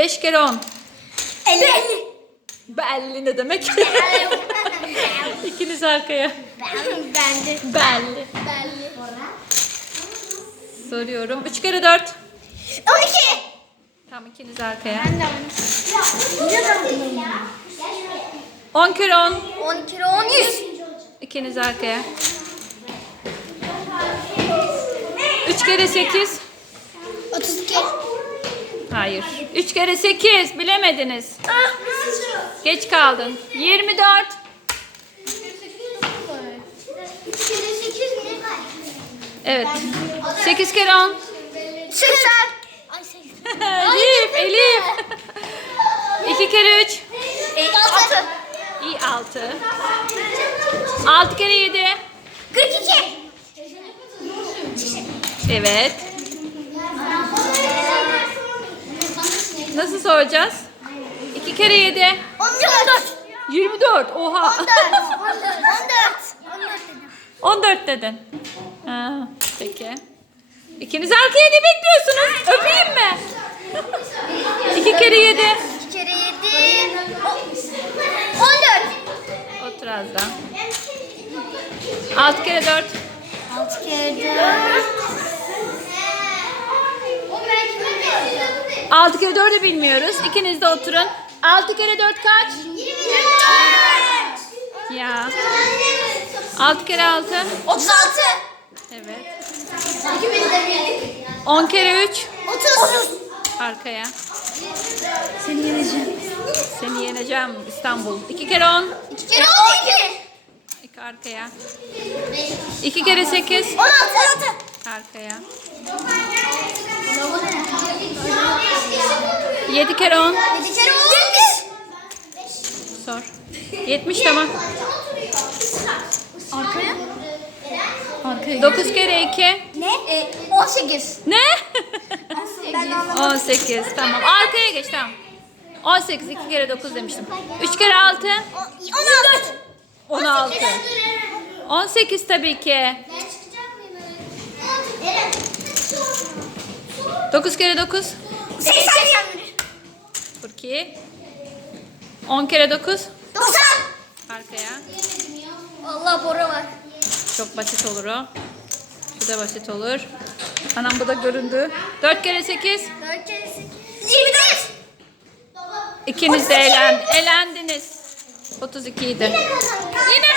5 kere 10. 50. Belli ne demek? İkiniz arkaya. Bence. Belli. Belli. Soruyorum. 3 kere 4. 12. Tamam ikiniz arkaya. Ben de 10 kere 10. 10 kere 10 100. İkiniz arkaya. 3 kere 8. 32. Hayır. 3 kere 8. Bilemediniz. Ah. Geç kaldın. 24. 3 kere 8 mi? Evet. 8 kere 10. 80. Ay 80. Elif, Elif. 2 kere 3. 6. İyi 6. 6 kere 7. 42. Evet. Soracağız? 2 kere 7. 14. 24. Oha. 14. 14. 14 dedin. Ha, peki. İkiniz arkaya ne bekliyorsunuz? Öpeyim mi? 2 kere 7. 2 kere 7. 14. Otur Azra. 6 kere 4. 6 kere 4. 6 kere 4'ü bilmiyoruz. İkiniz de oturun. 6 kere 4 kaç? 24. Ya. 6 kere 6. 36. Evet. İkimiz de bildik. 10 kere 3. 30. Arkaya. Seni yeneceğim. Seni yeneceğim İstanbul. 2 kere 10. 2 kere 12. 2 arkaya. 2 kere 8. 16. 16. Arkaya. 7 kere 10. 7 kere 10. Sor. 70 tamam. Arkaya? Arkaya. 9 kere 2. Ne? E, 18. Ne? Ben anlamadım. 18 tamam. Arkaya geç tamam. 18 2 kere 9 demiştim. 3 kere 6. 16. 16. 18 tabii ki. Ben çıkacak mıyım? Evet. 9 kere 9. 81. 42. 10 kere 9. 90. Arkaya. Allah bora var. Çok basit olur o. Bu da basit olur. Anam bu da göründü. 4 kere 8. 4 kere 8. 24. İkiniz de elen, elendiniz. 32 idi. Yine